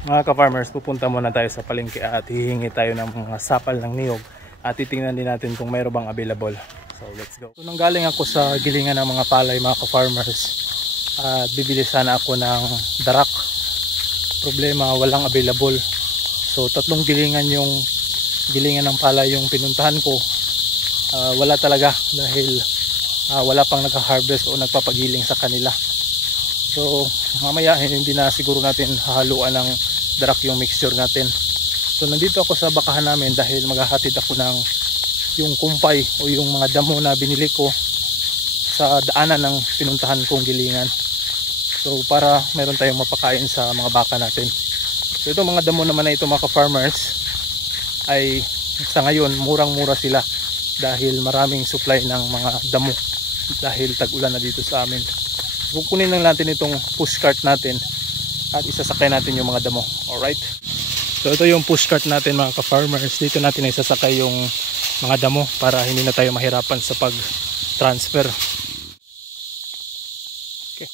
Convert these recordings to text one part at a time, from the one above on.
Mga ka-farmers, pupunta muna tayo sa palengke at hihingi tayo ng mga sapal ng niyog at titingnan din natin kung mayroon bang available. So let's go. So, nung galing ako sa gilingan ng mga palay mga ka-farmers, bibili sana ako ng darak. Problema, walang available. So 3 gilingan yung gilingan ng palay yung pinuntahan ko. Wala talaga dahil wala pang nagka-harvest o nagpapagiling sa kanila. So mamaya hindi na siguro natin hahaluan ng darak yung mixture natin. So nandito ako sa bakahan namin dahil maghahatid ako ng yung kumpay o yung mga damo na binili ko sa daanan ng pinuntahan kong gilingan. So para meron tayong mapakain sa mga baka natin. So itong mga damo naman na ito mga ka-farmers ay sa ngayon murang-mura sila dahil maraming supply ng mga damo dahil tag-ulan na dito sa amin. Kukunin lang natin itong pushcart natin at isasakay natin yung mga damo. Alright. So ito yung pushcart natin mga ka-farmers. Dito natin isasakay yung mga damo para hindi na tayo mahirapan sa pag-transfer. Okay.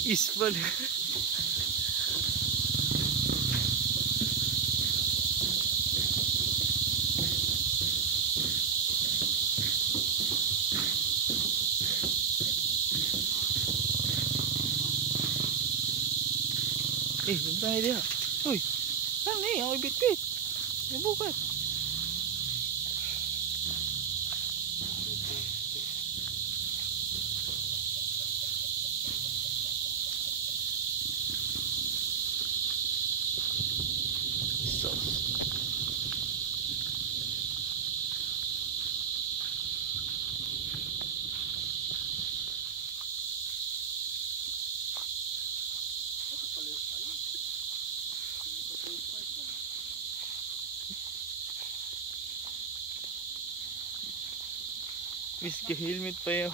Peaceful. Bentar dia. Uy. Kan ni yang bit-bit. Dia bukan. Miski helmet pa yun.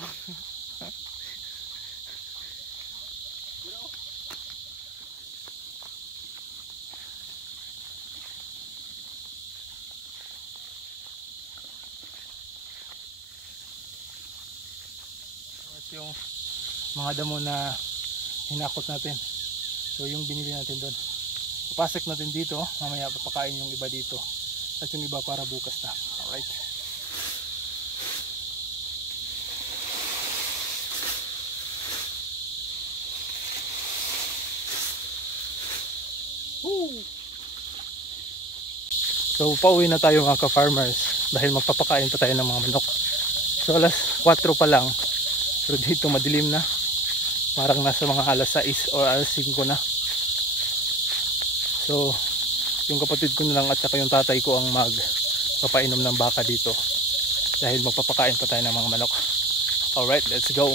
Yung mga damo na hinakot natin. So yung binili natin doon. Papasok natin dito. Mamaya papakain yung iba dito. At yung iba para bukas na. Alright. So pauwi na tayo mga ka-farmers dahil magpapakain pa tayo ng mga manok. So alas 4 pa lang. Pero dito madilim na. Parang nasa mga alas 6 o alas 5 na. So yung kapatid ko na lang at saka yung tatay ko ang magpapainom ng baka dito. Dahil magpapakain pa tayo ng mga manok. Alright, let's go.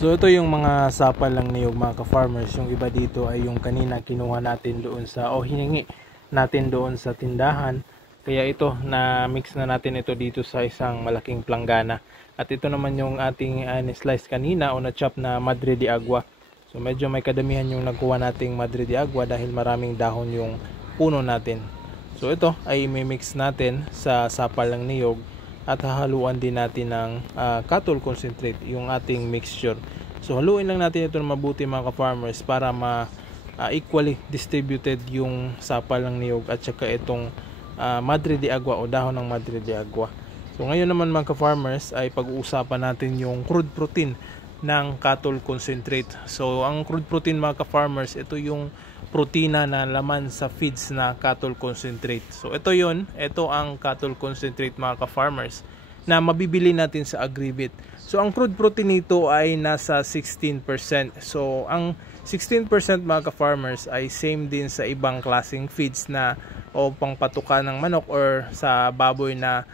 So ito yung mga sapal ng niyog mga ka-farmers. Yung iba dito ay yung kanina kinuha natin doon sa hiningi natin doon sa tindahan. Kaya ito na mix na natin ito dito sa isang malaking planggana. At ito naman yung ating slice kanina o na chop na Madre de Agua. So medyo may kadamihan yung nagkuha nating Madre de Agua dahil maraming dahon yung puno natin. So ito ay i-mix natin sa sapal ng niyog at hahaluan din natin ng cattle concentrate yung ating mixture. So haluin lang natin ito na mabuti mga ka-farmers para equally distributed yung sapal ng niyog at saka itong Madre de Agua o dahon ng Madre de Agua. So So ngayon naman mga ka-farmers ay pag-uusapan natin yung crude protein ng cattle concentrate. So ang crude protein mga ka-farmers, ito yung protina na laman sa feeds na cattle concentrate. So ito ang cattle concentrate mga ka-farmers na mabibili natin sa Agribit. So ang crude protein nito ay nasa 16%. So ang 16% mga ka-farmers ay same din sa ibang klaseng feeds na o pangpatuka ng manok or sa baboy na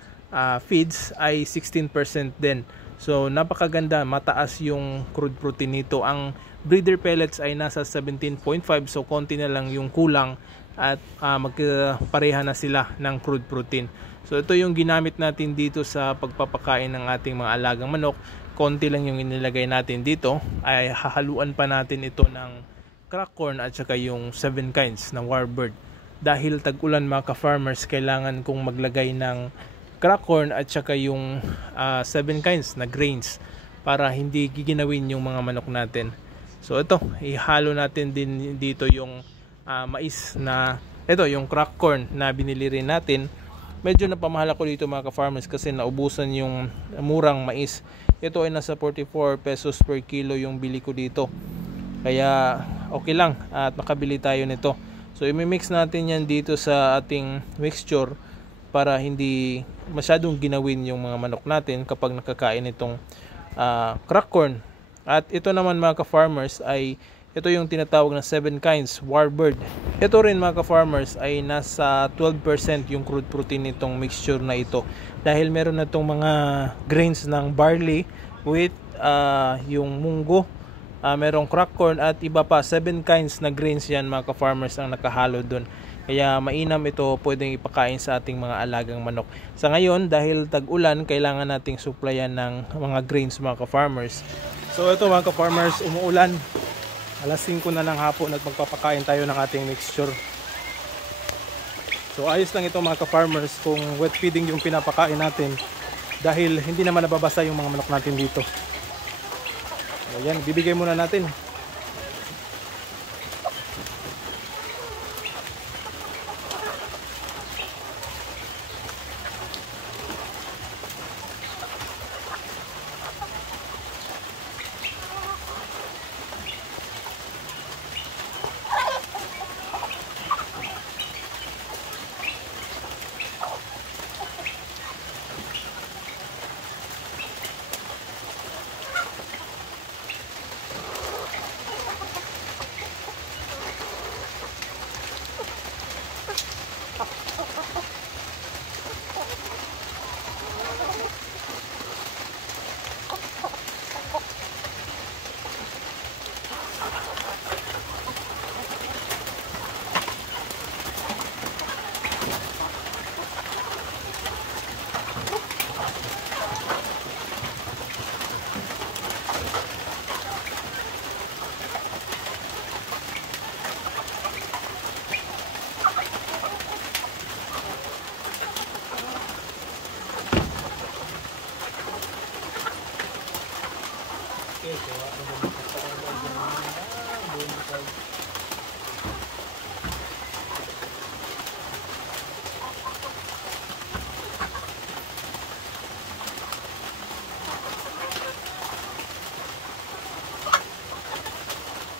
feeds ay 16% din. So napakaganda, mataas yung crude protein nito. Ang breeder pellets ay nasa 17.5, so konti na lang yung kulang at magpareha na sila ng crude protein. So ito yung ginamit natin dito sa pagpapakain ng ating mga alagang manok. Konti lang yung inilagay natin dito, ay hahaluan pa natin ito ng crack corn at saka yung 7 kinds na warbird. Dahil tag-ulan mga ka-farmers, kailangan kong maglagay ng crack corn at saka yung 7 kinds na grains para hindi giginawin yung mga manok natin. So ito, ihalo natin din dito yung mais na ito, yung crack corn na binili rin natin. Medyo napamahal ako dito mga ka-farmers kasi naubusan yung murang mais. Ito ay nasa 44 pesos per kilo yung bili ko dito. Kaya okay lang at nakabili tayo nito. So i-mix natin yan dito sa ating mixture para hindi masyadong ginawin yung mga manok natin kapag nakakain itong crack corn. At ito naman mga ka-farmers ay ito yung tinatawag na 7 kinds warbird. Ito rin mga ka-farmers ay nasa 12% yung crude protein nitong mixture na ito. Dahil meron na itong mga grains ng barley with yung munggo, merong crack corn at iba pa, 7 kinds na grains yan mga ka-farmers ang nakahalo dun. Kaya mainam ito, pwedeng ipakain sa ating mga alagang manok. Sa ngayon, dahil tag-ulan, kailangan nating supplyan ng mga grains mga ka-farmers. So ito mga ka-farmers, umuulan. Alas 5 na ng hapon at magpapakain tayo ng ating mixture. So ayos lang ito mga ka-farmers kung wet feeding yung pinapakain natin. Dahil hindi naman nababasa yung mga manok natin dito. Ayan, bibigay muna natin.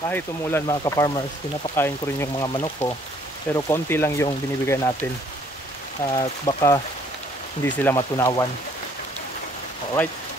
Kahit umulan mga ka-farmers, pinapakain ko rin yung mga manok ko, pero konti lang yung binibigay natin at baka hindi sila matunawan. Alright.